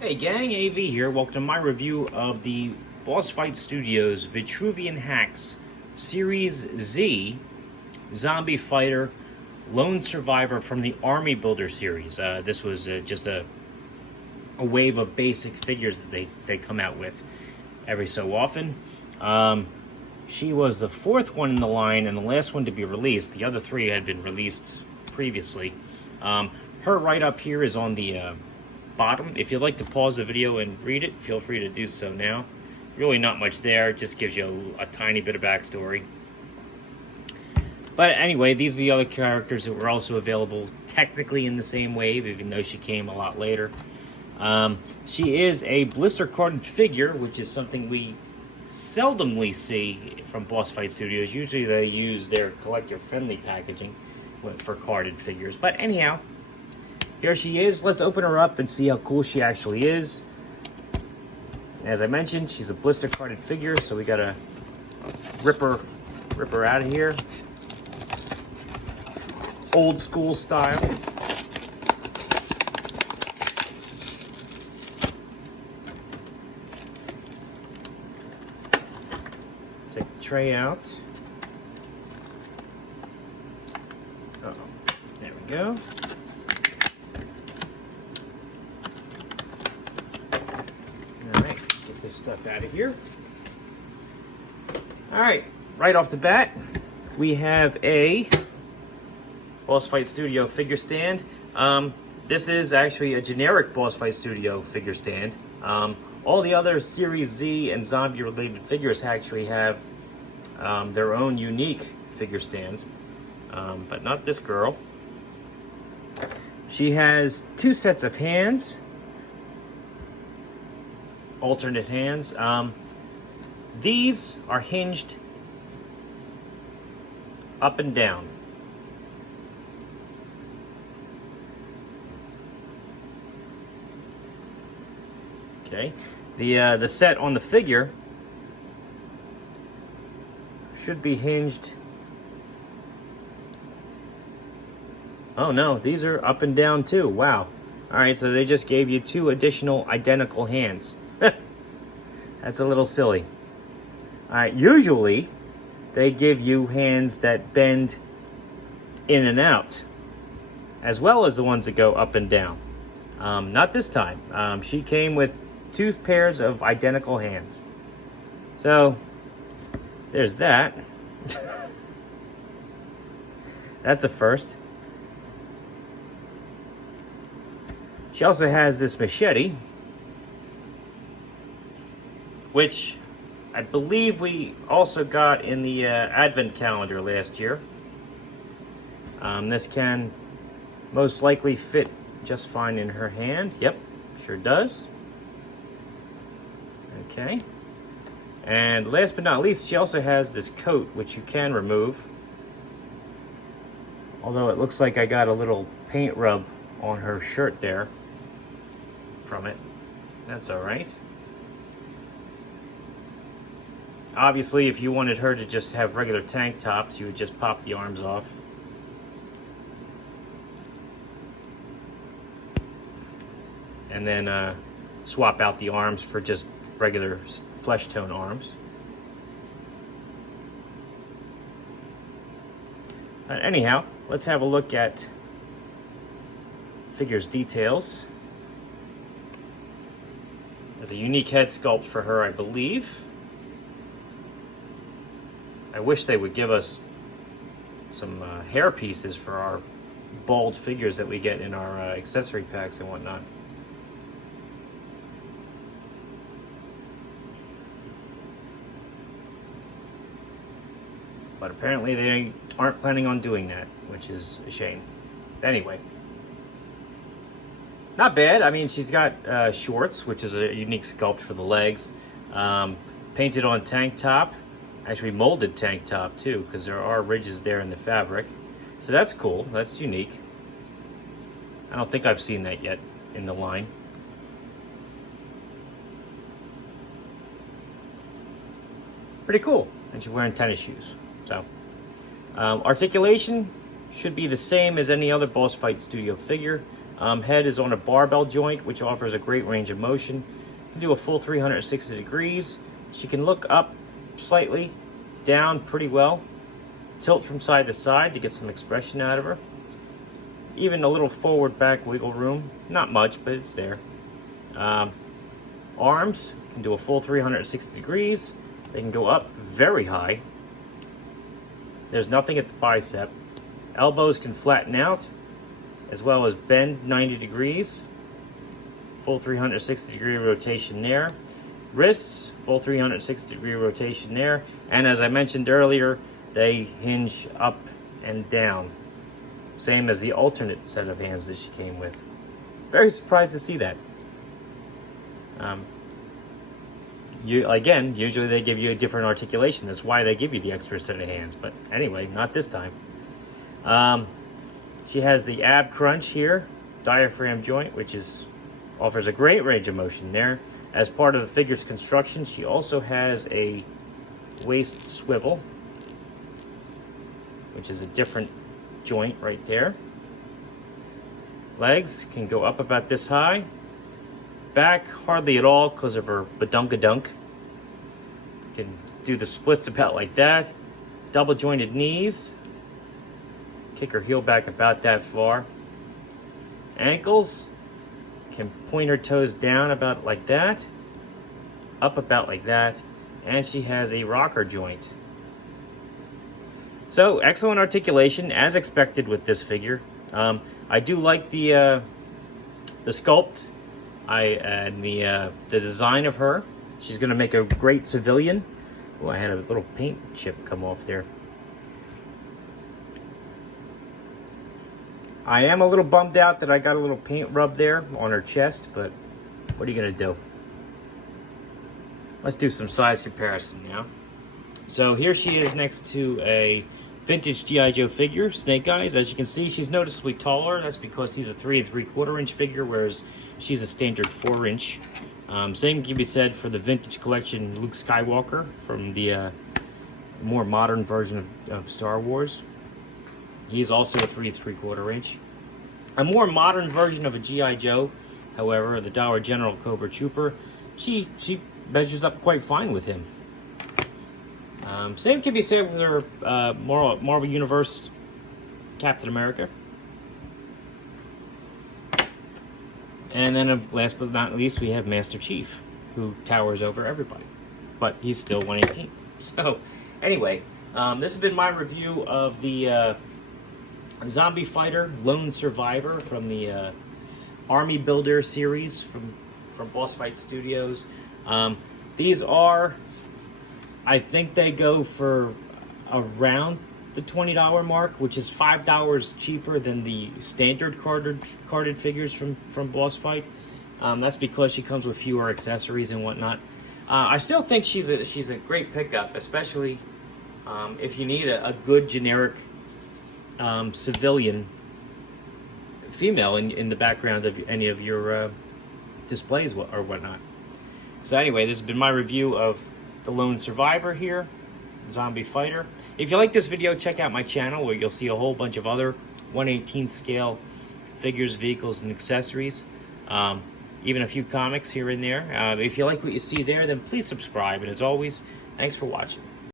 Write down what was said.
Hey gang, AV here. Welcome to my review of the Boss Fight Studios Vitruvian Hacks Series Z Zombie Fighter Lone Survivor from the Army Builder series. This was just a wave of basic figures that they come out with every so often. She was the fourth one in the line and the last one to be released. The other three had been released previously. Her right up here is on the bottom. If you'd like to pause the video and read it, feel free to do so now. Really not much there, it just gives you a tiny bit of backstory. But anyway, these are the other characters that were also available technically in the same wave, even though she came a lot later. She is a blister carded figure, which is something we seldomly see from Boss Fight Studios. Usually they use their collector-friendly packaging for carded figures. But anyhow, here she is. Let's open her up and see how cool she actually is. As I mentioned, she's a blister carded figure, so we gotta rip her out of here. Old school style. Take the tray out. Uh-oh. There we go. This stuff out of here. All right, right off the bat, we have a Boss Fight Studio figure stand. This is actually a generic Boss Fight Studio figure stand. All the other Series Z and zombie related figures actually have their own unique figure stands, but not this girl. She has two sets of hands, alternate hands. These are hinged up and down. Okay, the set on the figure should be hinged. Oh no, these are up and down too. Wow. All right, so they just gave you two additional identical hands. That's a little silly. All right, usually they give you hands that bend in and out, as well as the ones that go up and down. Not this time. She came with two pairs of identical hands. So there's that. That's a first. She also has this machete, which I believe we also got in the Advent calendar last year. This can most likely fit just fine in her hand. Yep, sure does. Okay. And last but not least, she also has this coat, which you can remove. Although it looks like I got a little paint rub on her shirt there from it. That's all right. Obviously, if you wanted her to just have regular tank tops, you would just pop the arms off. And then swap out the arms for just regular flesh tone arms. Anyhow, let's have a look at figure's details. There's a unique head sculpt for her, I believe. I wish they would give us some hair pieces for our bald figures that we get in our accessory packs and whatnot. But apparently they aren't planning on doing that, which is a shame. Anyway, not bad. I mean, she's got shorts, which is a unique sculpt for the legs. Painted on tank top. Actually molded tank top too, because there are ridges there in the fabric. So that's cool, that's unique. I don't think I've seen that yet in the line. Pretty cool, and she's wearing tennis shoes. So, articulation should be the same as any other Boss Fight Studio figure. Head is on a barbell joint, which offers a great range of motion. Can do a full 360 degrees. She can look up slightly, down pretty well, tilt from side to side to get some expression out of her. Even a little forward back wiggle room, not much, but it's there. Arms can do a full 360 degrees. They can go up very high. There's nothing at the bicep. Elbows can flatten out, as well as bend 90 degrees. Full 360 degree rotation there. Wrists, full 360 degree rotation there. And as I mentioned earlier, they hinge up and down. Same as the alternate set of hands that she came with. Very surprised to see that. Usually they give you a different articulation. That's why they give you the extra set of hands. But anyway, not this time. She has the ab crunch here, diaphragm joint, which offers a great range of motion there. As part of the figure's construction, she also has a waist swivel, which is a different joint right there. Legs can go up about this high. Back hardly at all because of her badunkadunk. Can do the splits about like that. Double jointed knees. Kick her heel back about that far. Ankles can point her toes down about like that. Up about like that. And she has a rocker joint. So, excellent articulation, as expected with this figure. I do like the sculpt and the design of her. She's going to make a great civilian. Oh, I had a little paint chip come off there. I am a little bummed out that I got a little paint rub there on her chest, but what are you going to do? Let's do some size comparison now. So here she is next to a vintage G.I. Joe figure, Snake Eyes. As you can see, she's noticeably taller. That's because he's a 3 3/4 inch figure, whereas she's a standard 4 inch. Same can be said for the vintage collection Luke Skywalker from the more modern version of Star Wars. He's also a 3 3/4 inch. A more modern version of a G.I. Joe, however, the Dollar General Cobra Trooper, she measures up quite fine with him. Same can be said with her Marvel Universe Captain America. And then last but not least, we have Master Chief, who towers over everybody. But he's still 118. So, anyway, this has been my review of the Zombie Fighter Lone Survivor from the Army Builder series from Boss Fight Studios. These are, I think they go for around the $20 mark, which is $5 cheaper than the standard carded figures from Boss Fight. That's because she comes with fewer accessories and whatnot. I still think she's a great pickup, especially if you need a good generic civilian female in the background of any of your displays or whatnot. So anyway, this has been my review of the Lone Survivor here, Zombie Fighter. If you like this video, check out my channel where you'll see a whole bunch of other 1/18 scale figures, vehicles, and accessories. Even a few comics here and there. If you like what you see there, then please subscribe. And as always, thanks for watching.